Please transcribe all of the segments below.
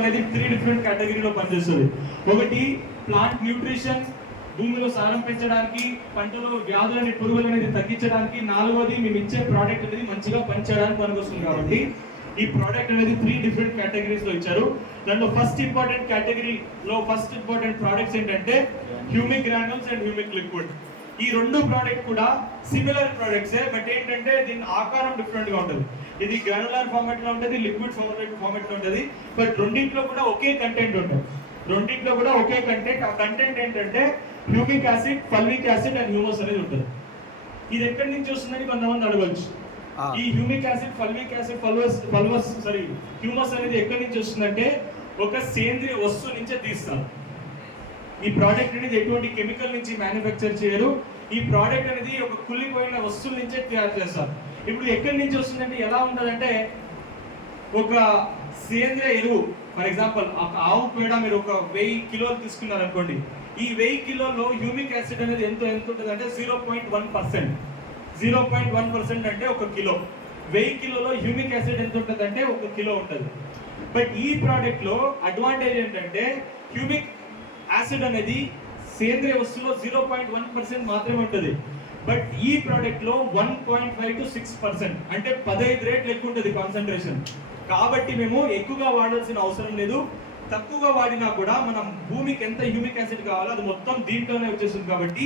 అనేది three different కేటగిరీలో పనిచేస్తుంది. ఒకటి ప్లాంట్ న్యూట్రిషన్ భూమిలో సారం పెంచడానికి పంటలో వ్యాధులని పురుగులు అనేది తగ్గించడానికి. నాలుగోది మేము ఇచ్చే ప్రోడక్ట్ అనేది మంచిగా పనిచేయడానికి పనికొస్తుంది కాబట్టి ఈ ప్రోడక్ట్ అనేది త్రీ డిఫరెంట్ కేటగిరీస్లో ఇచ్చారు. దాంట్లో ఫస్ట్ ఇంపార్టెంట్ కేటగిరీలో ఫస్ట్ ఇంపార్టెంట్ ప్రోడక్ట్స్ ఏంటంటే humic granules and humic liquid ఈ రెండు ప్రోడక్ట్ కూడా సిమిలర్ ప్రోడక్ట్స్ బట్ ఏంటంటే దీని ఆకారం డిఫరెంట్గా ఉంటుంది. ఇది గ్రానులర్ ఫార్మాట్లో ఉంటుంది లిక్విడ్ ఫార్మాట్ ఫార్మాట్లో ఉంటుంది బట్ రెండింటిలో కూడా ఒకే కంటెంట్ ఉంటుంది. రెండింటిలో కూడా ఒకే కంటెంట్ ఆ కంటెంట్ ఏంటంటే humic acid fulvic acid and humus అనేది ఉంటుంది. ఇది ఎక్కడి నుంచి వస్తుందని కొంతమంది అడగవచ్చు. ఈ హ్యూమిక్ యాసిడ్ ఫల్విక్ యాసిడ్ ఫల్వస్ ఫల్వస్ సారీ హ్యూమస్ అనేది ఎక్కడి నుంచి వస్తుందంటే ఒక సేంద్రియ వస్తువు నుంచే తీస్తారు. ఈ ప్రోడక్ట్ అనేది ఎటువంటి కెమికల్ నుంచి మ్యానుఫ్యాక్చర్ చేయరు. ఈ ప్రోడక్ట్ అనేది ఒక కుళ్ళిపోయిన వస్తువుల నుంచే తయారు చేస్తారు. ఇప్పుడు ఎక్కడి నుంచి వస్తుందంటే ఎలా ఉంటుందంటే ఒక సేంద్రియ ఎరువు ఫర్ ఎగ్జాంపుల్ ఒక ఆవు పేడ మీరు ఒక వెయ్యి కిలోలు తీసుకున్నారు అనుకోండి ఈ వెయ్యి కిలోలో హ్యూమిక్ యాసిడ్ అనేది ఎంత ఎంత ఉంటుంది అంటే zero point one percent. Zero point one percent అంటే ఒక కిలో. వెయ్యి కిలోలో హ్యూమిక్ యాసిడ్ ఎంత ఉంటుంది అంటే ఒక కిలో ఉంటుంది. బట్ ఈ ప్రోడక్ట్లో అడ్వాంటేజ్ ఏంటంటే హ్యూమిక్ యాసిడ్ అనేది సేంద్రియ వస్తువులో జీరో పాయింట్ వన్ పర్సెంట్ మాత్రమే ఉంటుంది. బట్ ఈ ప్రోడక్ట్లో one point five to six percent అంటే పదహైదు రేట్లు ఎక్కువ ఉంటుంది కాన్సన్ట్రేషన్ కాబట్టి మేము ఎక్కువగా వాడాల్సిన అవసరం లేదు. తక్కువగా వాడినా కూడా మనం భూమికి ఎంత హ్యూమిక్ యాసిడ్ కావాలో అది మొత్తం దీంట్లోనే వచ్చేస్తుంది కాబట్టి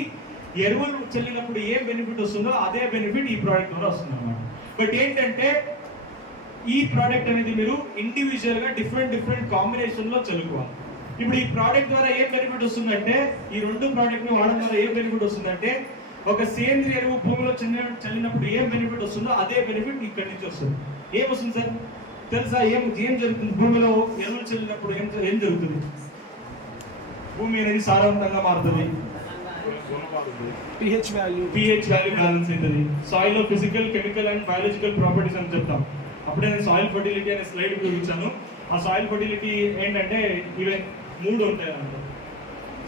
ఎరువులు చల్లినప్పుడు ఏం బెనిఫిట్ వస్తుందో అదే బెనిఫిట్ ఈ ప్రోడక్ట్ ద్వారా వస్తుంది బట్ ఏంటంటే ఈ ప్రోడక్ట్ అనేది మీరు ఇండివిజువల్గా డిఫరెంట్ డిఫరెంట్ కాంబినేషన్లో చల్లుకోవాలి. ఇప్పుడు ఈ ప్రోడక్ట్ ద్వారా ఏం బెనిఫిట్ వస్తుందంటే ఈ రెండు ప్రోడక్ట్ని వాడడం ద్వారా ఏం బెనిఫిట్ వస్తుందంటే ఒక సేంద్రియ ఎరువు భూమిలో చల్లిన చల్లినప్పుడు ఏం బెనిఫిట్ వస్తుందో అదే బెనిఫిట్ ఇక్కడి నుంచి వస్తుంది. ఏం వస్తుంది సార్? తెలుసా ఏం ఏం జరుగుతుంది? భూమిలో ఎరువులు చల్లినప్పుడు ఏం ఏం జరుగుతుంది? భూమి అనేది సారవంతంగా మారుతుంది. PH value pH value balance అవుతుంది. సాయిల్లో physical chemical and biological properties అని చెప్తాం. అప్పుడే నేను సాయిల్ ఫర్టిలిటీ అనే స్లైడ్ చూపించాను. ఆ సాయిల్ ఫర్టిలిటీ ఏంటంటే ఇవే మూడు ఉంటాయి అన్నమాట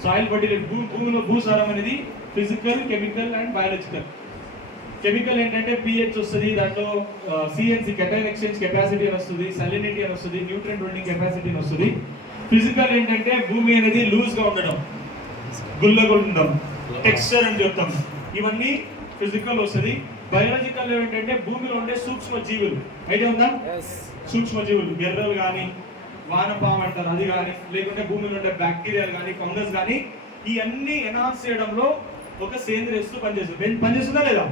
సాయిల్ ఫర్టిలిటీ భూ భూమిలో భూసారం అనేది physical chemical and biological chemical ఏంటంటే పిహెచ్ వస్తుంది దాంట్లో సిఎన్సి కెటైన్ ఎక్స్చేంజ్ కెపాసిటీ అని వస్తుంది సలినిటీ అని వస్తుంది న్యూట్రెంట్ హోల్డింగ్ కెపాసిటీ అని వస్తుంది. ఫిజికల్ ఏంటంటే భూమి అనేది లూజ్గా ఉండడం గుల్లగా ఉండడం టెక్స్చర్ అని చెప్తాం. ఇవన్నీ ఫిజికల్ వస్తుంది. బయాలజికల్ ఏంటంటే భూమిలో ఉండే సూక్ష్మ జీవులు ఐడియా ఉందా? సూక్ష్మ జీవులు గెర్రలు కానీ వానపాము అంటారు. అది కానీ లేకుంటే భూమిలో ఉండే బ్యాక్టీరియాలు కానీ ఫంగస్ కానీ ఇవన్నీ ఎనాన్స్ చేయడంలో ఒక సేంద్రియ వస్తువు పనిచేస్తుంది. పనిచేస్తుందా లేదా?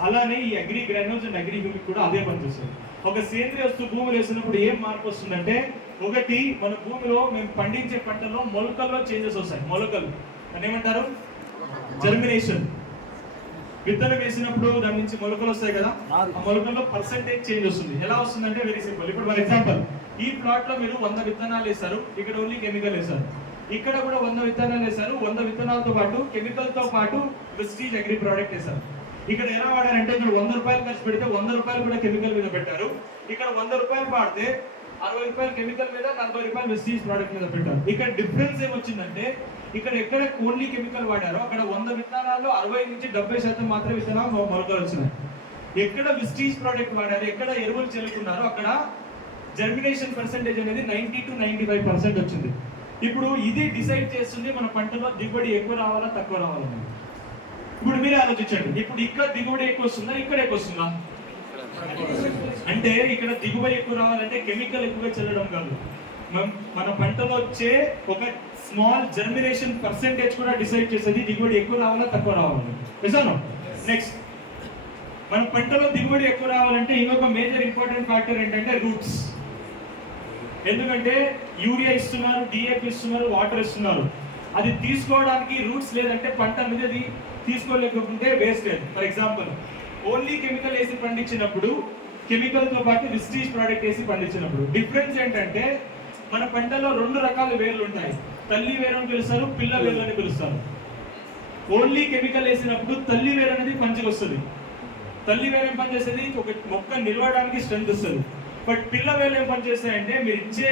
అలానే ఈ agri granules and agri humic కూడా అదే పనిచేస్తుంది. ఒక సేంద్రియ వస్తువు భూమిలో వేసినప్పుడు ఏం మార్పు వస్తుందంటే ఒకటి మన భూమిలో మేము పండించే పంటలో మొలకల్లో చేంజెస్ వస్తాయి. మొలకలు. అని ఏమంటారు? జర్మినేషన్ విత్తనం వేసినప్పుడు దాని నుంచి మొలకలు వస్తాయి కదా. ఆ మొలకల్లో పర్సెంటేజ్ చేంజ్ వస్తుంది. ఎలా వస్తుందంటే వెరీ సింపుల్ ఇప్పుడు ఫర్ ఎగ్జాంపుల్ ఈ ప్లాట్లో మీరు వంద విత్తనాలు వేశారు. ఇక్కడ ఓన్లీ కెమికల్ వేశారు. ఇక్కడ కూడా వంద విత్తనాలు వేశారు. వంద విత్తనాలతో పాటు కెమికల్తో పాటు వెస్టీజ్ అగ్రి ప్రోడక్ట్ వేశారు. ఇక్కడ ఎలా వాడారంటే ఇక్కడ వంద రూపాయలు ఖర్చు పెడితే వంద రూపాయలు కూడా కెమికల్ మీద పెట్టారు. ఇక్కడ వంద రూపాయలు వాడితే అరవై రూపాయలు కెమికల్ మీద నలభై రూపాయలు వెస్టీజ్ ప్రోడక్ట్ మీద పెట్టారు. ఇక్కడ డిఫరెన్స్ ఏమొచ్చిందంటే ఇక్కడ ఎక్కడ ఓన్లీ కెమికల్ వాడారో అక్కడ వంద విత్తనాల్లో అరవై నుంచి డెబ్బై శాతం మాత్రమే విత్తనాలు మొలకలు వచ్చినాయి. ఎక్కడ విస్టీజ్ ప్రోడక్ట్ వాడారు ఎక్కడ ఎరువులు చెల్లుకున్నారో అక్కడ జర్మినేషన్ పర్సెంటేజ్ అనేది ninety to ninety five percent వచ్చింది. ఇప్పుడు ఇది డిసైడ్ చేస్తుంది మన పంటలో దిగుబడి ఎక్కువ రావాలా తక్కువ రావాలా? ఇప్పుడు మీరే ఆలోచించండి. ఇప్పుడు ఇక్కడ దిగుబడి ఎక్కువ వస్తుందా ఇక్కడ ఎక్కువ వస్తుందా? అంటే ఇక్కడ దిగుబడి ఎక్కువ రావాలంటే కెమికల్ ఎక్కువగా చల్లడం కాదు. మన- మన పంటలో వచ్చే ఒక స్మాల్ జర్మినేషన్ పర్సెంటేజ్ కూడా డిసైడ్ చేసేది దిగుబడి ఎక్కువ రావాలా తక్కువ రావాలి? నిజాను నెక్స్ట్ మన పంటలో దిగుబడి ఎక్కువ రావాలంటే ఇంకొక మేజర్ ఇంపార్టెంట్ ఫ్యాక్టర్ ఏంటంటే రూట్స్ ఎందుకంటే యూరియా ఇస్తున్నారు డిఏపి ఇస్తున్నారు వాటర్ ఇస్తున్నారు. అది తీసుకోవడానికి రూట్స్ లేదంటే పంట మీద అది వేస్ట్ లేదు. ఫర్ ఎగ్జాంపుల్ ఓన్లీ కెమికల్ వేసి పండించినప్పుడు కెమికల్తో పాటు విస్టీజ్ ప్రోడక్ట్ వేసి పండించినప్పుడు డిఫరెన్స్ ఏంటంటే మన పంటలో రెండు రకాల వేర్లు ఉంటాయి. తల్లి వేరు అని పిలుస్తారు పిల్ల వేరు అని పిలుస్తారు. ఓన్లీ కెమికల్ వేసినప్పుడు తల్లి వేరు అనేది మంచిగా వస్తుంది తల్లి వేరే ఏం పని చేసేది ఒక మొక్క నిలవడానికి స్ట్రెంత్ వస్తుంది బట్ పిల్ల వేలు ఏం పని చేస్తాయంటే మీరు ఇచ్చే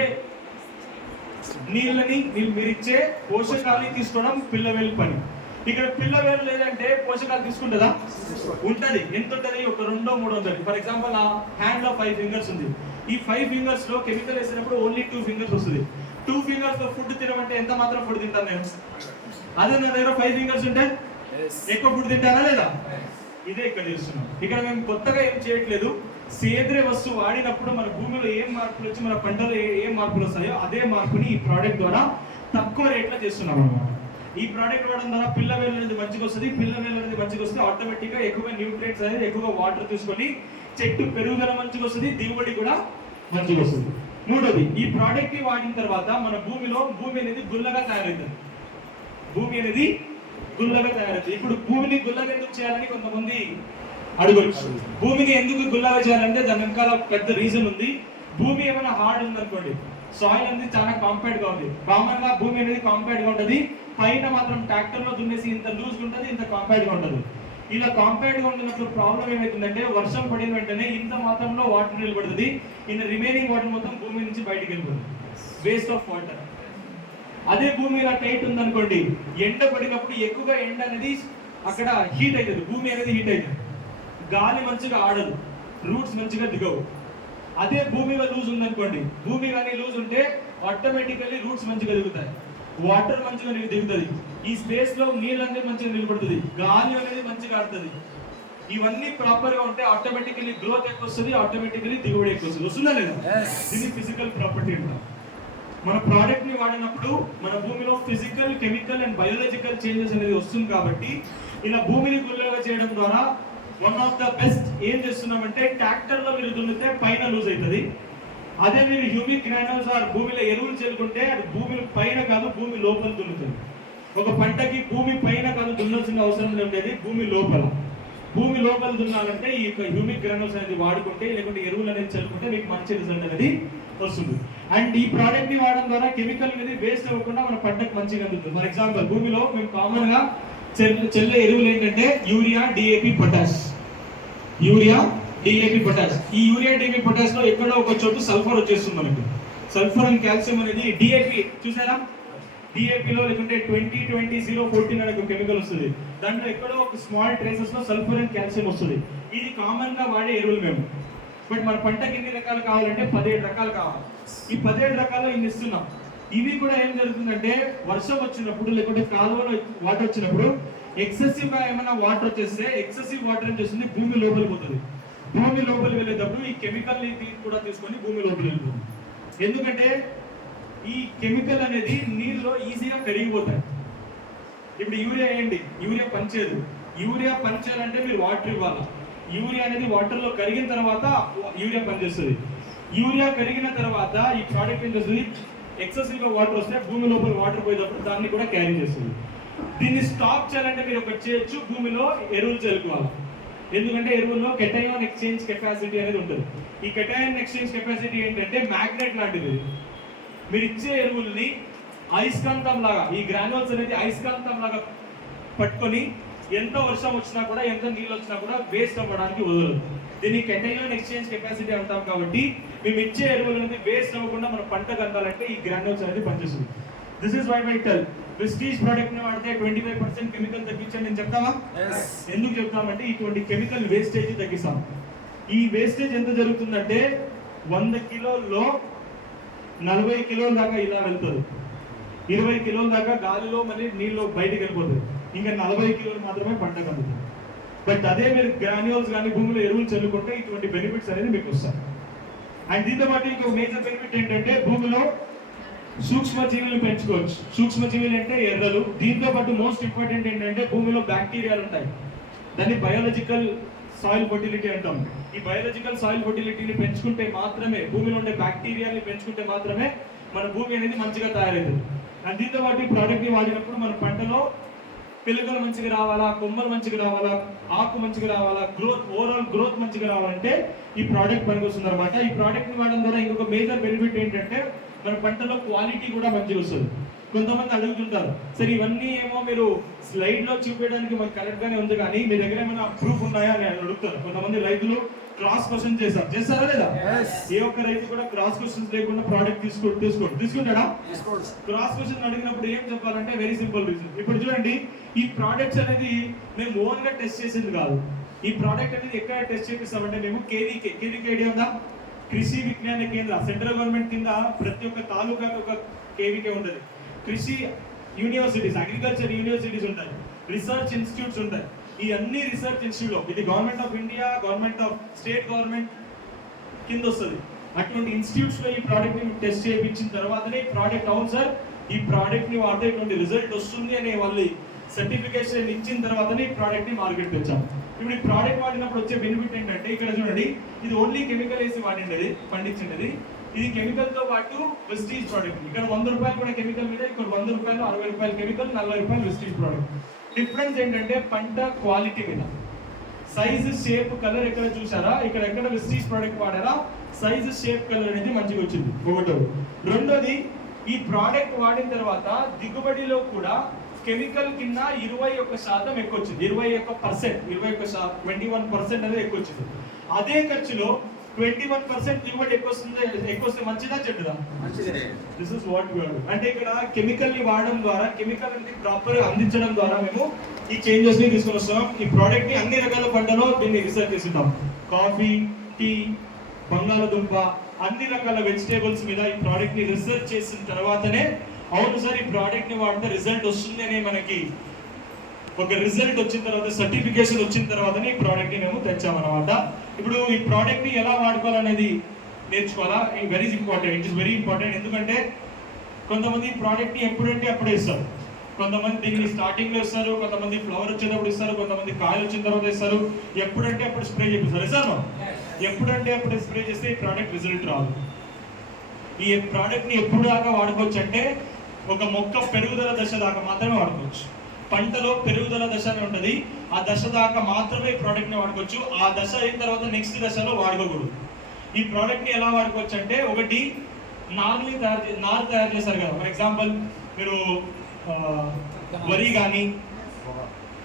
నీళ్ళని మీరు ఇచ్చే పోషకాలని తీసుకోవడం పిల్ల వేలు పని. ఇక్కడ పిల్ల వేలు లేదంటే పోషకాలు తీసుకుంటుందా? ఉంటది. ఎంత ఉంటది? ఒక రెండో మూడో ఉంటది. ఫర్ ఎగ్జాంపుల్ నా హ్యాండ్లో ఫైవ్ ఫింగర్స్ ఉంది. ఈ ఫైవ్ ఫింగర్స్లో కెమికల్ వేసినప్పుడు ఓన్లీ టూ ఫింగర్స్ వస్తుంది. టూ ఫింగర్స్తో ఫుడ్ తినమంటే ఎంత మాత్రం ఫుడ్ తింటాను నేను? అదే నా దగ్గర ఫైవ్ ఫింగర్స్ ఉంటే? ఎక్కువ ఫుడ్ తింటానా లేదా? ఇదే ఇక్కడ చేస్తున్నాం. ఇక్కడ మేము కొత్తగా ఏం చేయట్లేదు. సేంద్రియ వస్తువు వాడినప్పుడు మన భూమిలో ఏం మార్పులు వచ్చి మన పంటలో ఏ- ఏం మార్పులు వస్తాయో అదే మార్పుని ఈ ప్రోడక్ట్ ద్వారా తక్కువ రేట్లో చేస్తున్నాం. ఈ ప్రోడక్ట్ వాడడం ద్వారా పిల్ల వేలు అనేది మంచిగా వస్తుంది పిల్ల వేలు అనేది మంచిగా వస్తే ఆటోమేటిక్గా ఎక్కువగా న్యూట్రియంట్స్ అనేది ఎక్కువగా వాటర్ తీసుకొని చెట్టు పెరుగుదల మంచిగా వస్తుంది దిగుబడి కూడా మంచిగా వస్తుంది. మూడోది ఈ ప్రోడక్ట్ని వాడిన తర్వాత మన భూమిలో భూమి అనేది గుల్లగా తయారవుతుంది. భూమి అనేది గుల్లగా తయారవుతుంది. ఇప్పుడు భూమిని గుల్లగా ఎందుకు చేయాలని కొంతమంది అడగొచ్చు భూమిని ఎందుకు గుల్లగా చేయాలంటే దాని వెనకాల పెద్ద రీజన్ ఉంది. భూమి ఏమైనా హార్డ్ ఉందనుకోండి సాయిల్ అనేది చాలా కాంపాక్ట్గా ఉంది. కామన్గా భూమి అనేది కాంపాక్ట్గా ఉంటుంది. పైన మాత్రం ట్రాక్టర్లో దున్నేసి ఇంత లూజ్ ఉంటుంది ఇంత కాంపాక్ట్గా ఉంటుంది. ఇలా కాంపాక్ట్గా ఉండినప్పుడు ప్రాబ్లం ఏమైతుందంటే వర్షం పడిన వెంటనే ఇంత మాత్రంలో వాటర్ నిలబడుతుంది. ఇంత రిమైనింగ్ వాటర్ మొత్తం భూమి నుంచి బయటికి వెళ్ళిపోతుంది. వేస్ట్ ఆఫ్ వాటర్ అదే భూమి ఇలా టైట్ ఉందనుకోండి ఎండ పడినప్పుడు ఎక్కువగా ఎండ అనేది అక్కడ హీట్ అవుతుంది భూమి అనేది హీట్ అవుతుంది గాలి మంచిగా ఆడదు రూట్స్ మంచిగా దిగవు. అదే భూమిలో లూజ్ ఉందనుకోండి భూమి కానీ లూజ్ ఉంటే ఆటోమేటికల్లీ రూట్స్ మంచిగా దిగుతాయి. వాటర్ మంచిగా నీకు దిగుతుంది. ఈ స్పేస్లో నీళ్ళు అనేది మంచిగా నిలబడుతుంది. గాలి అనేది మంచిగా ఆడుతుంది. ఇవన్నీ ప్రాపర్గా ఉంటే ఆటోమేటికల్లీ గ్రోత్ ఎక్కువ వస్తుంది ఆటోమేటికల్లీ దిగుబడి ఎక్కువ వస్తుంది. వస్తుందా లేదా? ఇది ఫిజికల్ ప్రాపర్టీ అంటాం. మన ప్రోడక్ట్ని వాడినప్పుడు మన భూమిలో physical chemical and biological changes అనేది వస్తుంది కాబట్టి ఇలా భూమిని గుల్లగా చేయడం ద్వారా వన్ ఆఫ్ ద బెస్ట్ ఏం చేస్తున్నామంటే ట్రాక్టర్లో మీరు దున్నితే పైన లూజ్ అవుతుంది అదే మీరు హ్యూమిక్ గ్రానల్స్ ఆర్ భూమిలో ఎరువులు చేరుకుంటే అది భూమి పైన కాదు భూమి లోపల దున్నుతుంది. ఒక పంటకి భూమి పైన కాదు దున్నాల్సిన అవసరం ఉండేది భూమి లోపల. భూమి లోపల దున్నాలంటే ఈ యొక్క హ్యూమిక్ గ్రానల్స్ అనేది వాడుకుంటే లేకుంటే ఎరువులు అనేది చల్లుకుంటే మీకు మంచి రిజల్ట్ అనేది వస్తుంది. అండ్ ఈ ప్రోడక్ట్ని వాడడం ద్వారా కెమికల్ అనేది వేస్ట్ అవ్వకుండా మన పంటకు మంచిగా అందుతుంది. ఫర్ ఎగ్జాంపుల్ భూమిలో మేము కామన్గా చెల్లె ఎరువులు ఏంటంటే urea DAP potash urea DAP potash. ఈ యూరియా డిఏపి పొటాష్లో ఎక్కడో ఒక చోటు సల్ఫర్ వచ్చేస్తుంది మనకి. సల్ఫర్ అండ్ కాల్షియం అనేది డిఏపి చూసారా డిఏపిలో లేకుంటే ట్వంటీ ట్వంటీ జీరో ఫోర్టీన్ అనే ఒక కెమికల్ వస్తుంది. దాంట్లో ఎక్కడో ఒక స్మాల్ ట్రేసెస్లో సల్ఫర్ అండ్ కాల్షియం వస్తుంది. ఇది కామన్గా వాడే ఎరువులు మేము. బట్ మన పంటకి ఎన్ని రకాలు కావాలంటే పదిహేడు రకాలు కావాలి. ఈ పదిహేడు రకాలు ఇన్ని ఇస్తున్నాం. ఇవి కూడా ఏం జరుగుతుందంటే వర్షం వచ్చినప్పుడు లేకుంటే కాలువలో వాటర్ వచ్చినప్పుడు ఎక్సెసివ్గా ఏమైనా వాటర్ వచ్చేస్తే ఎక్సెసివ్ వాటర్ ఏం చేస్తుంది? భూమి లోపలి పోతుంది. భూమి లోపలి వెళ్ళేటప్పుడు ఈ కెమికల్ని కూడా తీసుకొని భూమి లోపలి వెళ్ళిపోతుంది. ఎందుకంటే ఈ కెమికల్ అనేది నీళ్ళలో ఈజీగా కరిగిపోతాయి. ఇప్పుడు యూరియా వేయండి. యూరియా పనిచేయదు. యూరియా పనిచేయాలంటే మీరు వాటర్ ఇవ్వాలి. యూరియా అనేది వాటర్లో కరిగిన తర్వాత యూరియా పనిచేస్తుంది. యూరియా కరిగిన తర్వాత ఈ ప్రోడక్ట్ ఏం చేస్తుంది? ఎక్సెసివ్గా వాటర్ వస్తే భూమి లోపల వాటర్ పోయేటప్పుడు దాన్ని కూడా క్యారీ చేస్తుంది. దీన్ని స్టాప్ చేయాలంటే మీరు ఒకటి చేయొచ్చు. భూమిలో ఎరువులు చల్లుకోవాలి. ఎందుకంటే ఎరువుల్లో కెటైన్ ఎక్స్చేంజ్ కెపాసిటీ అనేది ఉంటుంది. ఈ కెటయాన్ ఎక్స్చేంజ్ కెపాసిటీ ఏంటంటే మ్యాగ్నెట్ లాంటిది. మీరు ఇచ్చే ఎరువుల్ని అయస్కాంతం లాగా ఈ గ్రాన్యుల్స్ అనేది అయస్కాంతం లాగా పట్టుకొని ఎంత వర్షం వచ్చినా కూడా ఎంత నీళ్ళు వచ్చినా కూడా వేస్ట్ అవ్వడానికి వదలదు. దీన్ని కెటయాన్ ఎక్స్చేంజ్ కెపాసిటీ అంటాం కాబట్టి మేము ఇచ్చే ఎరువులు అనేది వేస్ట్ అవ్వకుండా మన పంటకు అందాలంటే ఈ గ్రాన్యుల్స్ అనేది పనిచేస్తుంది. This is why my tell prestige ప్రోడక్ట్ని వాడితే ట్వంటీ ఫైవ్ పర్సెంట్ కెమికల్ తగ్గించండి నేను చెప్తావా? ఎందుకు చెప్తామంటే ఇటువంటి కెమికల్ వేస్టేజ్ తగ్గిస్తాం. ఈ వేస్టేజ్ ఎంత జరుగుతుందంటే వంద కిలోల్లో నలభై కిలోల దాకా ఇలా వెళ్తుంది. ఇరవై కిలోల దాకా గాలిలో మళ్ళీ నీళ్ళు బయటికి వెళ్ళిపోతుంది. ఇంకా నలభై కిలోలు మాత్రమే పంటకు అందుతుంది. బట్ అదే మీరు గ్రాన్యూల్స్ కానీ భూమిలో ఎరువులు చల్లుకుంటే ఇటువంటి బెనిఫిట్స్ అనేది మీకు వస్తాయి. అండ్ దీంతో పాటు ఇంకో మేజర్ బెనిఫిట్ ఏంటంటే భూమిలో సూక్ష్మజీవులు పెంచుకోవచ్చు. సూక్ష్మజీవులు అంటే ఎర్రలు. దీంతో పాటు మోస్ట్ ఇంపార్టెంట్ ఏంటంటే భూమిలో బ్యాక్టీరియాలు ఉంటాయి. దాన్ని బయాలజికల్ సాయిల్ ఫర్టిలిటీ అంటాం. ఈ బయాలజికల్ సాయిల్ ఫర్టిలిటీని పెంచుకుంటే మాత్రమే భూమిలో ఉండే బ్యాక్టీరియాని పెంచుకుంటే మాత్రమే మన భూమి అనేది మంచిగా తయారవుతుంది. అండ్ దీంతో పాటు ఈ ప్రోడక్ట్ని వాడినప్పుడు మన పంటలో పిలకలు మంచిగా రావాలా కొమ్మలు మంచిగా రావాలా ఆకు మంచిగా రావాలా గ్రోత్ ఓవరాల్ గ్రోత్ మంచిగా రావాలంటే ఈ ప్రోడక్ట్ పనికొస్తుంది అనమాట ఈ ప్రోడక్ట్ని వాడడం ద్వారా ఇంకొక మేజర్ బెనిఫిట్ ఏంటంటే మన పంటలో క్వాలిటీ కూడా మంచిగా వస్తుంది. కొంతమంది అడుగుతుంటారు సరే ఇవన్నీ ఏమో మీరు స్లైడ్లో చూపించడానికి మనకు కరెక్ట్ గానే ఉంది కానీ మీ దగ్గర ఏమైనా ప్రూఫ్ ఉన్నాయా? అని అడుగుతారు. కొంతమంది రైతులు క్రాస్ క్వశ్చన్ చేస్తారు. చేస్తారా లేదా? ఏ ఒక్క రైతు కూడా క్రాస్ క్వశ్చన్స్ లేకుండా ప్రోడక్ట్ తీసుకో తీసుకోండి తీసుకుంటాడా? క్రాస్ క్వశ్చన్ అడిగినప్పుడు ఏం చెప్పాలంటే వెరీ సింపుల్ రీజన్ ఇప్పుడు చూడండి ఈ ప్రోడక్ట్స్ అనేది మేము ఓన్గా టెస్ట్ చేసేది కాదు. ఈ ప్రోడక్ట్ అనేది ఎక్కడ టెస్ట్ చేపిస్తామంటే మేము కేవీకే కేవీకే ఐడియా ఉందా కృషి విజ్ఞాన కేంద్ర సెంట్రల్ గవర్నమెంట్ కింద ప్రతి ఒక్క తాలూకాకి ఒక కేవీకే ఉంటుంది. కృషి యూనివర్సిటీస్ అగ్రికల్చర్ యూనివర్సిటీస్ ఉంటాయి రీసెర్చ్ ఇన్స్టిట్యూట్స్ ఉంటాయి. ఈ అన్ని రీసెర్చ్ ఇన్స్టిట్యూట్లో ఇది government of India government of state government కింద వస్తుంది. అటువంటి ఇన్స్టిట్యూట్స్లో ఈ ప్రోడక్ట్ని టెస్ట్ చేయించిన తర్వాతనే ఈ ప్రోడక్ట్ అవును సార్ ఈ ప్రోడక్ట్ని వాడితే ఇటువంటి రిజల్ట్ వస్తుంది అనే వాళ్ళు సర్టిఫికేషన్ ఇచ్చిన తర్వాతనే ఈ ప్రోడక్ట్ని మార్కెట్కి మార్కెట్ వచ్చాం ఇప్పుడు ఈ ప్రోడక్ట్ వాడినప్పుడు వచ్చే బెనిఫిట్ ఏంటంటే ఇక్కడ చూడండి ఇది ఓన్లీ కెమికల్ వేసి వాడినది పండించినది. ఇది కెమికల్తో పాటు వెస్టీజ్ ప్రోడక్ట్ ఇక్కడ వంద రూపాయలు కూడా కెమికల్ మీద ఇక్కడ వంద రూపాయలు అరవై రూపాయలు కెమికల్ నలభై రూపాయలు వెస్టీజ్ ప్రోడక్ట్ డిఫరెన్స్ ఏంటంటే పంట క్వాలిటీ మీద. సైజ్ షేప్ కలర్ ఎక్కడ చూసారా ఇక్కడ ఎక్కడ వెస్టీజ్ ప్రోడక్ట్ వాడారా? సైజ్ షేప్ కలర్ అనేది మంచిగా వచ్చింది. ఒకటో. రెండోది ఈ ప్రోడక్ట్ వాడిన తర్వాత దిగుబడిలో కూడా కెమికల్ కింద ఇరవై ఒక్క శాతం ఎక్కువ వచ్చింది ఇరవై ఒక్క పర్సెంట్ ఇరవై ఒక్క శాతం ట్వంటీ వన్ పర్సెంట్ అనేది ఎక్కువ వచ్చింది అదే ఖర్చులో ట్వంటీ వన్ పర్సెంట్ దిగుబడి ఎక్కువ వస్తుంది ఎక్కువ వస్తే మంచిదా. చెడ్డదా దిస్ ఇస్ వాట్ అంటే ఇక్కడ కెమికల్ని వాడడం ద్వారా కెమికల్ని ప్రాపర్ అందించడం ద్వారా మేము ఈ చేంజెస్ని తీసుకొని వస్తున్నాం. ఈ ప్రోడక్ట్ని అన్ని రకాల పంటలో దీన్ని రీసెర్చ్ చేస్తున్నాం కాఫీ టీ బంగాళదుంప అన్ని రకాల వెజిటేబుల్స్ మీద ఈ ప్రోడక్ట్ని రీసెర్చ్ చేసిన తర్వాతనే అవును సార్ ఈ ప్రోడక్ట్ని వాడితే రిజల్ట్ వస్తుంది మనకి ఒక రిజల్ట్ వచ్చిన తర్వాత సర్టిఫికేషన్ వచ్చిన తర్వాతనే ఈ ప్రోడక్ట్ని మేము తెచ్చామన్నమాట. ఇప్పుడు ఈ ప్రోడక్ట్ని ఎలా వాడుకోవాలనేది నేర్చుకోవాలా? Very important it is very important ఎందుకంటే కొంతమంది ఈ ప్రోడక్ట్ని ఎప్పుడంటే అప్పుడే ఇస్తారు. కొంతమంది దీన్ని స్టార్టింగ్లో ఇస్తారు కొంతమంది ఫ్లవర్ వచ్చేటప్పుడు ఇస్తారు కొంతమంది కాయలు వచ్చిన తర్వాత ఇస్తారు. ఎప్పుడంటే అప్పుడు స్ప్రే చేపిస్తారు. ఇస్తారు ఎప్పుడంటే అప్పుడు స్ప్రే చేస్తే ఈ ప్రోడక్ట్ రిజల్ట్ రాదు. ఈ ప్రోడక్ట్ని ఎప్పుడు దాకా వాడుకోవచ్చు అంటే ఒక మొక్క పెరుగుదల దశ దాకా మాత్రమే వాడుకోవచ్చు. పంటలో పెరుగుదల దశ అని ఉంటుంది. ఆ దశ దాకా మాత్రమే ఈ ప్రోడక్ట్ని వాడుకోవచ్చు. ఆ దశ అయిన తర్వాత నెక్స్ట్ దశలో వాడుకోకూడదు. ఈ ప్రోడక్ట్ని ఎలా వాడుకోవచ్చు అంటే ఒకటి నారుని తయారు చే- నారు తయారు చేస్తారు కదా. ఫర్ ఎగ్జాంపుల్ మీరు వరి కానీ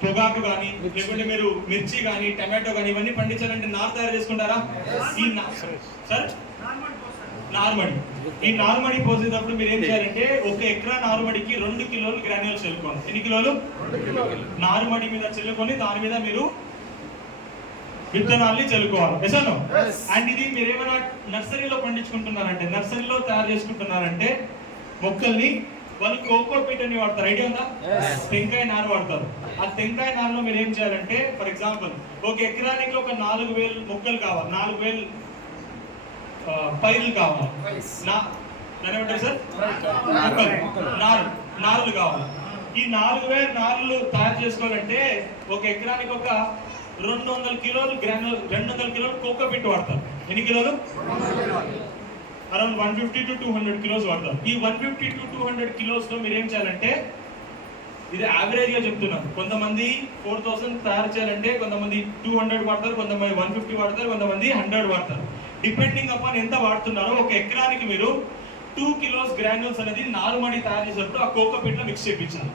పొగాకు కానీ లేకుంటే మీరు మిర్చి కానీ టమాటో కానీ ఇవన్నీ పండించాలంటే నారు తయారు చేసుకుంటారా? ఈ సార్ నార్మడి. ఈ నార్మడి పోసేటప్పుడు మీరు ఏం చేయాలంటే ఒక ఎకరా నార్మడికి రెండు కిలోలు గ్రాన్యూల్స్ చల్లుకోవాలి. ఎన్ని కిలోలు? నార్మడి మీద చల్లుకొని దాని మీద మీరు విత్తనాల్ని చల్లుకోవాలి. Yes. అండ్ ఇది మీరు ఏమైనా నర్సరీలో పండించుకుంటున్నారంటే నర్సరీలో తయారు చేసుకుంటున్నారంటే మొక్కల్ని వాళ్ళు కోకో పీట్ అని వాడతారు. ఐడియా ఉందా. టెంకాయ నారు వాడతారు. ఆ టెంకాయ నారులో మీరు ఏం చేయాలంటే ఫర్ ఎగ్జాంపుల్ ఒక ఎకరానికి ఒక నాలుగు వేలు మొక్కలు కావాలి. నాలుగు వేలు పైర్లు కావాలి. ఏమంటారు సార్? నారు నారులు కావాలి. ఈ నాలుగు వేల నారులు తయారు చేసుకోవాలంటే ఒక ఎకరానికి ఒక రెండు వందల కిలోలు గ్రానుల్ రెండు వందల కిలోలు కోకో పిట్ వాడతారు. ఎన్ని కిలోలు? Around one fifty to two hundred kilos వాడతారు. ఈ one fifty to two hundred కిలోస్లో మీరు ఏం చేయాలంటే ఇది యావరేజ్గా చెప్తున్నాను. కొంతమంది ఫోర్ థౌసండ్ తయారు చేయాలంటే కొంతమంది టూ హండ్రెడ్ వాడతారు కొంతమంది వన్ ఫిఫ్టీ వాడతారు కొంతమంది హండ్రెడ్ వాడతారు. డిపెండింగ్ అపాన్ ఎంత వాడుతున్నారో ఒక ఎకరానికి మీరు టూ కిలోస్ గ్రాన్యూల్స్ అనేది నారుమడి తయారు చేసినప్పుడు ఆ కోకో పిట్లో మిక్స్ చేయించాలి.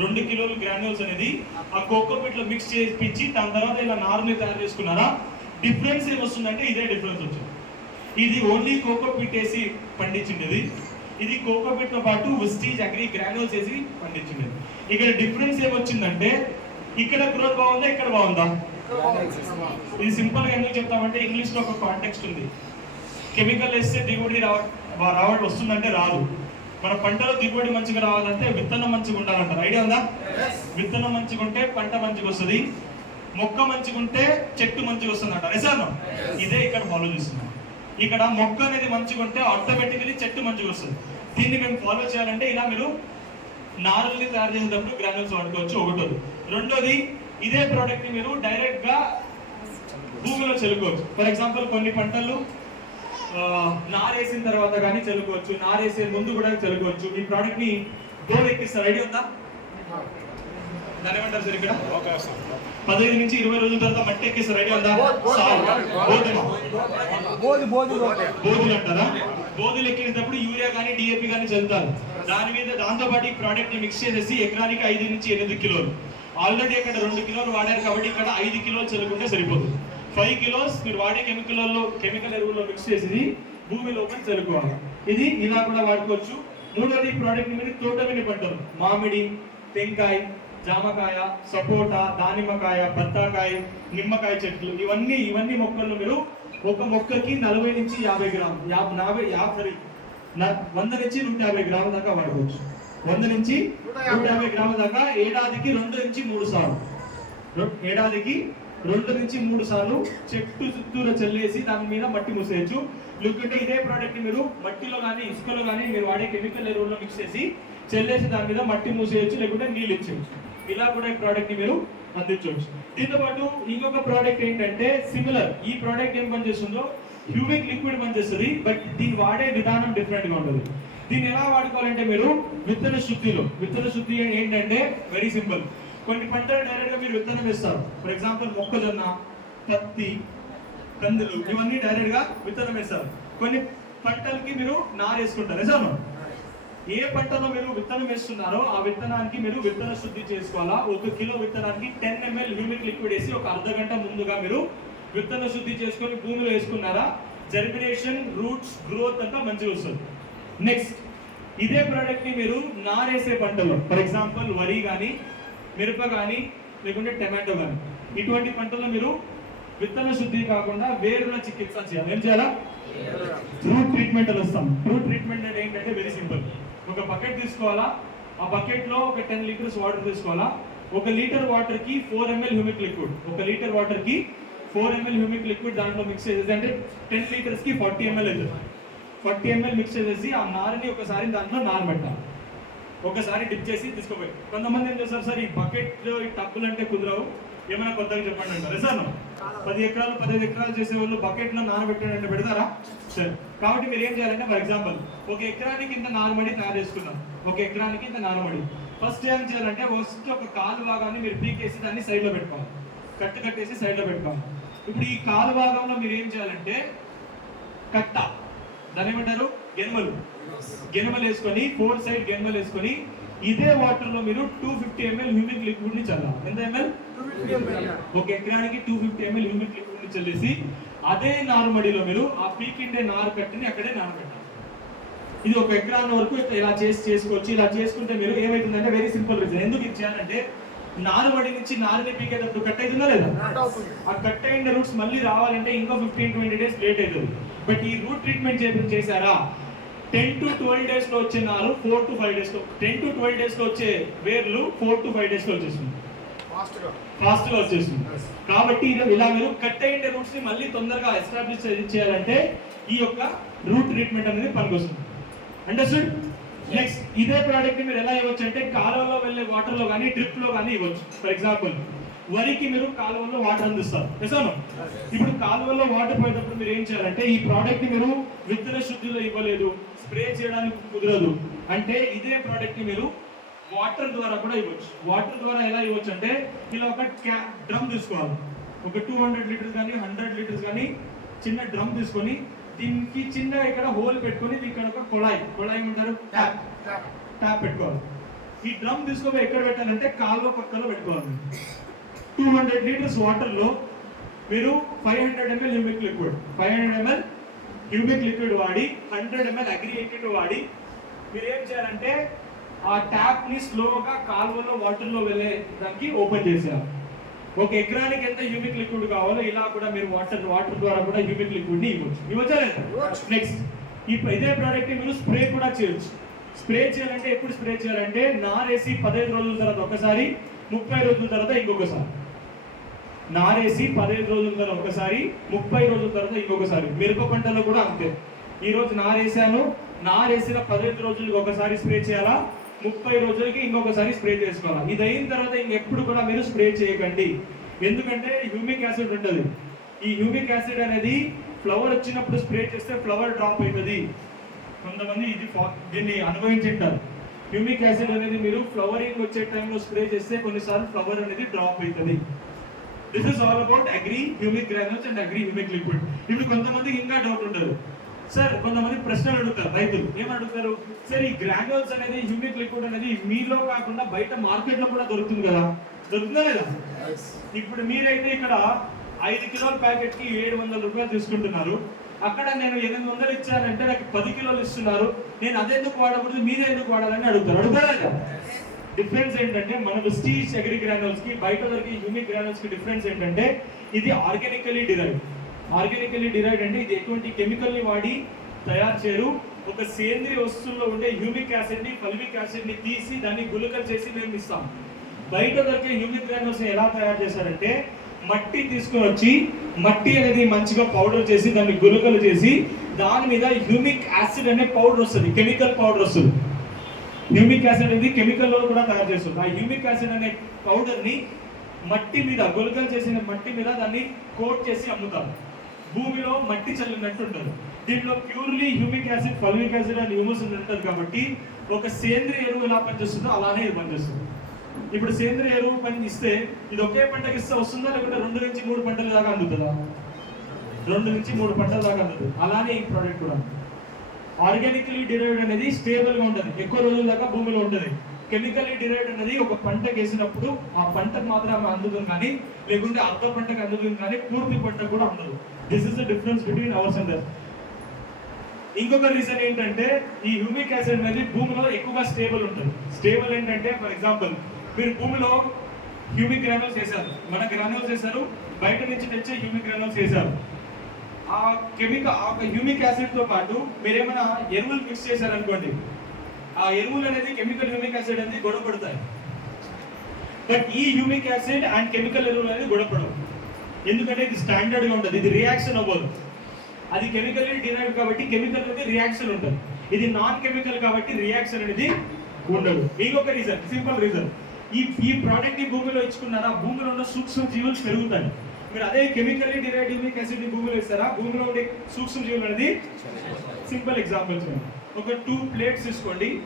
రెండు కిలోలు గ్రాన్యూల్స్ అనేది ఆ కోకో పిట్లో మిక్స్ చేయించి దాని తర్వాత ఇలా నారుని తయారు చేసుకున్నారా? డిఫరెన్స్ ఏమొస్తుందంటే ఇదే డిఫరెన్స్ వచ్చింది. ఇది ఓన్లీ కోకో పిట్ వేసి పండించిండేది. ఇది కోకో పిట్తో పాటు విస్టీజ్ అగ్రి గ్రాన్యూల్స్ వేసి పండించిండేది. ఇక్కడ డిఫరెన్స్ ఏమొచ్చిందంటే ఇక్కడ గ్రోత్ బాగుందా ఇక్కడ బాగుందా? ఇది సింపుల్గా ఎందుకు చెప్తామంటే ఇంగ్లీష్లో ఒక కాంటెక్స్ట్ ఉంది. కెమికల్ వేస్తే దిగుబడి రావ రావడం వస్తుందంటే రాదు. మన పంటలో దిగుబడి మంచిగా రావాలంటే విత్తనం మంచిగా ఉండాలంటారు. ఐడియా ఉందా? విత్తనం మంచిగా ఉంటే పంట మంచిగా వస్తుంది. మొక్క మంచిగా ఉంటే చెట్టు మంచిగా వస్తుంది అంటారు. ఎసాను ఇదే ఇక్కడ ఫాలో చేస్తున్నాం. ఇక్కడ మొక్క అనేది మంచిగా ఉంటే ఆటోమేటికలీ చెట్టు మంచిగా వస్తుంది. దీన్ని మేము ఫాలో చేయాలంటే ఇలా మీరు నారుల్ని తయారు చేసేటప్పుడు గ్రానుల్స్ వాడుకోవచ్చు ఒకటోది. రెండోది ఇదే ప్రోడక్ట్ని మీరు డైరెక్ట్గా భూమిలో చల్లుకోవచ్చు. ఫర్ ఎగ్జాంపుల్ కొన్ని పంటలు ఆ, నారేసిన తర్వాత కానీ చల్లుకోవచ్చు. నారేసే ముందు కూడా చల్లుకోవచ్చు. ఈ ప్రోడక్ట్ని బోర్ ఎక్కిస్తారు? ఐడియా ఉందా? దాని ఏమంటారు సార్ ఇక్కడ పదహైదు నుంచి ఇరవై రోజుల తర్వాత మట్టి ఎక్కిస్తారు ఐడియా ఉందా? బోధులు అంటారా? బోధులు ఎక్కినప్పుడు యూరియా కానీ డిఏపి కానీ చల్లుతారు. దాని మీద దాంతో పాటు ఈ ప్రోడక్ట్ని మిక్స్ చేసేసి ఎకరానికి ఐదు నుంచి ఎనిమిది కిలోలు. ఆల్రెడీ అక్కడ రెండు కిలోలు వాడారు కాబట్టి ఇక్కడ ఐదు కిలోలు చల్లుకుంటే సరిపోతుంది. ఫైవ్ కిలోస్ మీరు వాడే కెమికల్లో కెమికల్ ఎరువుల్లో మిక్స్ చేసి భూమి లోపల చల్లుకోవాలి. ఇది ఇలా కూడా వాడుకోవచ్చు. మూడోది ప్రోడక్ట్ మీరు తోటమిని పంటలు మామిడి టెంకాయ జామకాయ సపోటా దానిమ్మకాయ బత్తాకాయ నిమ్మకాయ చెట్లు ఇవన్నీ ఇవన్నీ మొక్కలు మీరు ఒక మొక్కకి నలభై నుంచి యాభై గ్రాములు యాభై యాభై యాభై వంద నుంచి నూట యాభై గ్రాముల దాకా వాడుకోవచ్చు. వంద నుంచి నూట యాభై గ్రాముల దాకా ఏడాదికి రెండు నుంచి మూడు సార్లు. ఏడాదికి రెండు నుంచి మూడు సార్లు చెట్టు చుట్టూరా చల్లేసి దాని మీద మట్టి మూసేయచ్చు. లేకుంటే ఇదే ప్రోడక్ట్ మీరు మట్టిలో కానీ ఇసుకలో కానీ మీరు వాడే కెమికల్ ఎరువుల్లో మిక్స్ చేసి చల్లేసి దాని మీద మట్టి మూసేయచ్చు లేకుంటే నీళ్ళు ఇచ్చేయచ్చు. ఇలా కూడా ఈ ప్రోడక్ట్ని మీరు అందించవచ్చు దీంతో పాటు ఇంకొక ప్రోడక్ట్ ఏంటంటే సిమిలర్ ఈ ప్రోడక్ట్ ఏం పనిచేస్తుందో? హ్యూమిక్ లిక్విడ్ పనిచేస్తుంది బట్ దీన్ని వాడే విధానం డిఫరెంట్గా ఉంటుంది దీన్ని ఎలా వాడుకోవాలంటే మీరు విత్తన శుద్ధిలో. విత్తన శుద్ధి ఏంటంటే వెరీ సింపుల్ కొన్ని పంటలు డైరెక్ట్గా మీరు విత్తనం వేస్తారు. ఫర్ ఎగ్జాంపుల్ మొక్కజొన్న పత్తి కందులు ఇవన్నీ డైరెక్ట్గా విత్తనం వేస్తారు. కొన్ని పంటలకి మీరు నారు వేసుకుంటారు. నిజాను ఏ పంటలో మీరు విత్తనం వేస్తున్నారో ఆ విత్తనానికి మీరు విత్తన శుద్ధి చేసుకోవాలా? ఒక కిలో విత్తనానికి టెన్ ఎంఎల్ హ్యూమిక్ లిక్విడ్ వేసి ఒక అర్ధ గంట ముందుగా మీరు విత్తన శుద్ధి చేసుకొని భూమిలో వేసుకున్నారా? జర్మినేషన్ రూట్స్ గ్రోత్ అంతా మంచిగా వస్తుంది. నెక్స్ట్ ఇదే ప్రోడక్ట్ని మీరు నారేసే పంటలో ఫర్ ఎగ్జాంపుల్ వరి కానీ మిరప కానీ లేకుంటే టమాటో కానీ ఇటువంటి పంటల్లో మీరు విత్తన శుద్ధి కాకుండా వేరుల చికిత్స చేయాలి. ఏం చేయాలా? రూట్ ట్రీట్మెంట్ అని వస్తాం. రూట్ ట్రీట్మెంట్ అంటే ఏంటంటే వెరీ సింపుల్ ఒక బకెట్ తీసుకోవాలా? ఆ బకెట్లో ఒక టెన్ లీటర్స్ వాటర్ తీసుకోవాలా? ఒక లీటర్ వాటర్కి ఫోర్ ఎంఎల్ హ్యూమిక్ లిక్విడ్ ఒక లీటర్ వాటర్కి ఫోర్ ఎంఎల్ హ్యూమిక్ లిక్విడ్ దాంట్లో మిక్స్ చేసేది అంటే టెన్ లీటర్స్కి ఫార్టీ ఎంఎల్ అవుతుంది ఫార్టీ ఎంఎల్ మిక్స్ చేసేసి ఆ నారని ఒకసారి దాంట్లో నానబెట్టాలి. ఒకసారి డిప్ చేసి తీసుకోపోయి. కొంతమంది ఏం చేస్తారు సార్ ఈ బకెట్ ఈ టబ్బులు అంటే కుదరవు. ఏమైనా కొత్తగా చెప్పండి అంటారు. సార్ పది ఎకరాలు పదిహేను ఎకరాలు చేసే వాళ్ళు బకెట్లో నానబెట్టాడంటే పెడతారా? సరే. కాబట్టి మీరు ఏం చేయాలంటే ఫర్ ఎగ్జాంపుల్ ఒక ఎకరానికి ఇంత నారుమడి తయారు చేసుకున్నాం. ఒక ఎకరానికి ఇంత నారుమడి. ఫస్ట్ ఏం చేయాలంటే ఫస్ట్ ఒక కాలు భాగాన్ని మీరు పీకేసి దాన్ని సైడ్లో పెట్టుకోవాలి. కట్టు కట్టేసి సైడ్లో పెట్టుకోవాలి. ఇప్పుడు ఈ కాలు భాగంలో మీరు ఏం చేయాలంటే కట్ట. దాని ఏమంటారు? గెనుమలు. గెనుమలు వేసుకొని ఫోర్ సైడ్ గెనుమలు వేసుకొని ఇదే వాటర్లో మీరు టూ ఫిఫ్టీ ఎంఎల్ హ్యూమిక్ లిక్విడ్ని చల్లాలి. ఎంత ఎంఎల్ ఒక ఎకరానికి టూ ఫిఫ్టీ ఎంఎల్ హ్యూమిక్ లిక్విడ్ని చల్లేసి అదే నారుమడిలో మీరు ఆ పీకిండే నారు కట్టిని అక్కడే నానబెట్టాలి. ఇది ఒక ఎకరాన్ వరకు ఇలా చేసి చేసుకోవచ్చు. ఇలా చేసుకుంటే మీరు ఏమైతుందంటే వెరీ సింపుల్ రీజన్ ఎందుకు ఇది చేయాలంటే నారుమడి నుంచి నారుని పీకేటప్పుడు కట్ అవుతుందా లేదా? ఆ కట్ అయిన రూట్స్ మళ్ళీ రావాలంటే ఇంకో ఫిఫ్టీన్ ట్వంటీ డేస్ లేట్ అవుతుంది. బట్ ఈ రూట్ ట్రీట్మెంట్ చేసి చేశారా? టెన్ టు ట్వెల్వ్ డేస్లో వచ్చే నారు ఫోర్ టు ఫైవ్ డేస్లో. టెన్ టు ట్వెల్వ్ డేస్లో వచ్చే వేర్లు ఫోర్ టు ఫైవ్ డేస్లో వచ్చేస్తుంది. ఫాస్ట్గా వచ్చేస్తుంది. కాబట్టి ఇది ఇలా మీరు కట్ అయిన రూట్స్ని మళ్ళీ తొందరగా ఎస్టాబ్లిష్ చేయాలంటే ఈ యొక్క రూట్ ట్రీట్మెంట్ అనేది పనికొస్తుంది. అండర్స్టూడ్ నెక్స్ట్ ఇదే ప్రోడక్ట్ మీరు ఎలా ఇవ్వచ్చు అంటే కాలువలో వెళ్ళే వాటర్లో కానీ డ్రిప్లో కానీ ఇవ్వచ్చు. ఫర్ ఎగ్జాంపుల్ వరికి మీరు కాలువలో వాటర్ అందిస్తారు. నిజాను ఇప్పుడు కాలువలో వాటర్ పోయేటప్పుడు మీరు ఏం చేయాలంటే ఈ ప్రోడక్ట్ని మీరు విత్తన శుద్ధిలో ఇవ్వలేదు స్ప్రే చేయడానికి కుదరదు అంటే ఇదే ప్రోడక్ట్ని మీరు వాటర్ ద్వారా కూడా ఇవ్వచ్చు. వాటర్ ద్వారా ఎలా ఇవ్వచ్చు అంటే ఇలా ఒక డ్రమ్ తీసుకోవాలి. ఒక టూ హండ్రెడ్ లీటర్స్ కానీ హండ్రెడ్ లీటర్స్ కానీ చిన్న డ్రమ్ తీసుకొని దీనికి చిన్న ఇక్కడ హోల్ పెట్టుకొని ఇక్కడ ఒక కొళాయి. కొళాయి ఏమంటారు? ట్యాప్ ట్యాప్ పెట్టుకోవాలి. ఈ డ్రమ్ తీసుకొని ఎక్కడ పెట్టాలంటే కాలువ పక్కలో పెట్టుకోవాలి. టూ హండ్రెడ్ లీటర్స్ వాటర్లో మీరు five hundred ML humic liquid five hundred ML humic liquid వాడి హండ్రెడ్ ఎంఎల్ అగ్రియేటెడ్ వాడి మీరు ఏం చేయాలంటే ఆ ట్యాప్ని స్లోగా కాలువలో వాటర్లో వెళ్ళే దానికి ఓపెన్ చేసేయాలి. ఒక ఎకరానికి ఎంత హ్యూమిక్ లిక్విడ్ కావాలో ఇలా కూడా మీరు వాటర్ వాటర్ ద్వారా కూడా హ్యూమిక్ లిక్విడ్ని ఇవ్వచ్చు. ఇవ్వచ్చా. లేదా నెక్స్ట్ ఇప్పుడు ఇదే ప్రోడక్ట్ మీరు స్ప్రే కూడా చేయొచ్చు. స్ప్రే చేయాలంటే ఎప్పుడు స్ప్రే చేయాలంటే నారేసి పదహైదు రోజుల తర్వాత ఒకసారి ముప్పై రోజుల తర్వాత ఇంకొకసారి. నారేసి పదహైదు రోజుల తర్వాత ఒకసారి ముప్పై రోజుల తర్వాత ఇంకొకసారి. మిరప పంటలో కూడా అంతే. ఈ రోజు నారేసాను. నారేసిన పదహైదు రోజులకి ఒకసారి స్ప్రే చేయాలా? ముప్పై రోజులకి ఇంకొకసారి స్ప్రే చేసుకోవాలా? ఇది అయిన తర్వాత ఇంకెప్పుడు కూడా మీరు స్ప్రే చేయకండి. ఎందుకంటే హ్యూమిక్ యాసిడ్ ఉంటుంది. ఈ హ్యూమిక్ యాసిడ్ అనేది ఫ్లవర్ వచ్చినప్పుడు స్ప్రే చేస్తే ఫ్లవర్ డ్రాప్ అవుతుంది. కొంతమంది ఇది ఫా- దీన్ని అనుభవించింటారు. హ్యూమిక్ యాసిడ్ అనేది మీరు ఫ్లవరింగ్ వచ్చే టైంలో స్ప్రే చేస్తే కొన్నిసార్లు ఫ్లవర్ అనేది డ్రాప్ అవుతుంది. This is all about agri humic granules and agri humic liquid ఇప్పుడు కొంతమందికి ఇంకా డౌట్ ఉంటారు సార్ కొంతమంది ప్రశ్నలు అడుగుతారు రైతులు. ఏం అడుగుతారు సార్ ఈ గ్రాన్యూల్స్ అనేది హ్యూమిక్ లిక్విడ్ అనేది మీలో కాకుండా బయట మార్కెట్లో కూడా దొరుకుతుంది కదా? దొరుకుతుందా లేదా? ఇప్పుడు మీరైతే ఇక్కడ ఐదు కిలోల ప్యాకెట్కి ఏడు వందల రూపాయలు తీసుకుంటున్నారు. అక్కడ నేను ఎనిమిది వందలు ఇచ్చానంటే నాకు పది కిలోలు ఇస్తున్నారు. నేను అదెందుకు వాడకూడదు? మీరే ఎందుకు వాడాలని అడుగుతారు. అడుగుతారా? డిఫరెన్స్ ఏంటంటే మన వెస్టీజ్ అగ్రి గ్రానల్స్కి బయట దొరికి హ్యూమిక్ గ్రానల్స్కి డిఫరెన్స్ ఏంటంటే ఇది ఆర్గానికలీ డిరైవ్ ఆర్గానికలీ డిరైవ్డ్ అంటే ఇది ఎటువంటి కెమికల్ని వాడి తయారు చేయరు. ఒక సేంద్రియ వస్తువుల్లో ఉండే హ్యూమిక్ యాసిడ్ని ఫల్విక్ యాసిడ్ని తీసి దాన్ని గుళికలు చేసి మేము ఇస్తాం బయట దొరికే హ్యూమిక్ గ్రాన్యూల్స్ ఎలా తయారు చేశారంటే మట్టి తీసుకొని వచ్చి మట్టి అనేది మంచిగా పౌడర్ చేసి దాన్ని గుళికలు చేసి దాని మీద హ్యూమిక్ యాసిడ్ అనే పౌడర్ వస్తుంది కెమికల్ పౌడర్ వస్తుంది. హ్యూమిక్ యాసిడ్ అనేది కెమికల్లో కూడా తయారు చేస్తుంది. ఆ హ్యూమిక్ యాసిడ్ అనే పౌడర్ని మట్టి మీద గుళికలు చేసిన మట్టి మీద దాన్ని కోట్ చేసి అమ్ముతారు భూమిలో మట్టి చల్లినట్టు ఉంటుంది. దీంట్లో purely humic acid fulvic acid and humus ఉంటుంది కాబట్టి ఒక సేంద్రియ ఎరువు ఎలా పనిచేస్తుందో అలానే ఇది పనిచేస్తుంది. ఇప్పుడు సేంద్రియ ఎరువు పని ఇస్తే ఇది ఒకే పంటకి ఇస్తే వస్తుందా లేకుంటే రెండు నుంచి మూడు పంటల దాకా అందుతుందా? రెండు నుంచి మూడు పంటల దాకా అందుతుంది. అలానే ఈ ప్రోడక్ట్ కూడా. ఆర్గానికలీ డిరైవ్డ్ అనేది స్టేబుల్గా ఉంటుంది. ఎక్కువ రోజుల దాకా భూమిలో ఉంటుంది. కెమికల్లీ డిరైవ్డ్ అనేది ఒక పంట వేసినప్పుడు ఆ పంటకు మాత్రమే అందుతుంది కానీ లేకుంటే అర్ధ పంటకు అందుతుంది కానీ పూర్తి పంట కూడా అందదు this is the difference between ours and ఇంకొక రీజన్ ఏంటంటే ఈ హ్యూమిక్ యాసిడ్ అనేది భూమిలో ఎక్కువగా స్టేబుల్ ఉంటుంది. స్టేబుల్ ఏంటంటే ఫర్ ఎగ్జాంపుల్ మీరు భూమిలో హ్యూమిక్ గ్రానోల్స్ వేశారు. మన గ్రానోల్స్ వేశారు. బయట నుంచి తెచ్చే హ్యూమిక్ గ్రానోల్స్ వేశారు. ఆ కెమికల్ ఆ హ్యూమిక్ యాసిడ్తో పాటు మీరు ఏమైనా ఎరువులు మిక్స్ చేశారు అనుకోండి ఆ ఎరువులు అనేది కెమికల్ హ్యూమిక్ యాసిడ్ అనేది గొడవపడతాయి. బట్ ఈ హ్యూమిక్ యాసిడ్ అండ్ కెమికల్ ఎరువులు అనేది గొడవపడవు. ఎందుకంటే ఇది స్టాండర్డ్గా ఉంటుంది ఇది రియాక్షన్ అవ్వదు. అది కెమికల్ డిరైవ్ కాబట్టి కెమికల్ అనేది రియాక్షన్ ఉంటుంది. ఇది నాన్ కెమికల్ కాబట్టి రియాక్షన్ అనేది ఉండదు. ఇంకొక రీజన్ సింపుల్ రీజన్ ఈ ఈ ప్రోడక్ట్ని భూమిలో ఇచ్చుకున్నారా? భూమిలో ఉన్న సూక్ష్మ జీవులు పెరుగుతాయి. మీరు అదే కెమికల్ డిరైడ్ హ్యూమిక్ యాసిడ్ని భూమిలో ఇస్తారా? భూమిలో ఉండే సూక్ష్మ జీవులు అనేది సింపుల్ ఎగ్జాంపుల్ చూడండి. ఒక టూ ప్లేట్స్ తీసుకోండి.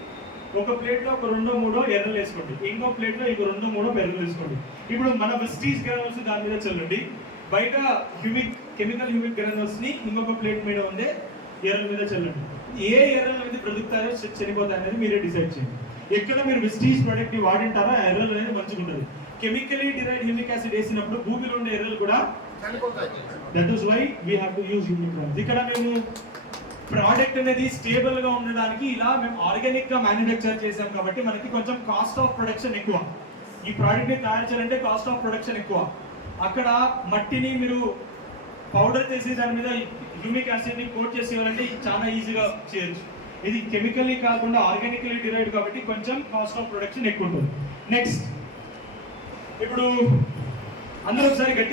ఒక ప్లేట్లో ఒక రెండో మూడో ఎర్రలు వేసుకోండి. ఇంకో ప్లేట్లో ఇంకో రెండో మూడో ఎర్రలు వేసుకోండి. ఇప్పుడు మన వెస్టీజ్ గ్రానల్స్ దాని మీద చల్లండి. బయట హ్యూమిక్ కెమికల్ హ్యూమిక్ గ్రానల్స్ని ఇంకొక ప్లేట్ మీద ఉండే ఎర్రల మీద చల్లండి. ఏ ఎర్రలు అనేది బ్రతుకుతారో చ- చనిపోతాయి అనేది మీరే డిసైడ్ చేయండి. ఎక్కడ మీరు వెస్టీజ్ ప్రోడక్ట్ని వాడింటారో ఆ ఎర్రలు అనేది మంచిగా ఉంటుంది కెమికలీ డిరైడ్ హ్యూమిక్ యాసిడ్ వేసినప్పుడు భూమిలో ఉండే ఎర్రలు కూడా that is why we have to use humic granules ఇక్కడ మేము ప్రోడక్ట్ అనేది స్టేబుల్గా ఉండడానికి ఇలా మేము ఆర్గానిక్గా మ్యానుఫ్యాక్చర్ చేసాం కాబట్టి మనకి కొంచెం కాస్ట్ ఆఫ్ ప్రొడక్షన్ ఎక్కువ. ఈ ప్రోడక్ట్ని తయారు చేయాలంటే కాస్ట్ ఆఫ్ ప్రొడక్షన్ ఎక్కువ. అక్కడ మట్టిని మీరు పౌడర్ చేసి దాని మీద హ్యూమిక్ యాసిడ్ని కోట్ చేసి ఇవ్వాలంటే ఇది చాలా ఈజీగా చేయొచ్చు. ఇది కెమికల్లీ కాకుండా ఆర్గానికల్లీ డిరైవ్డ్ కాబట్టి కొంచెం కాస్ట్ ఆఫ్ ప్రొడక్షన్ ఎక్కువ ఉంటుంది. నెక్స్ట్ ఇప్పుడు అందరూ ఒకసారి గట్టి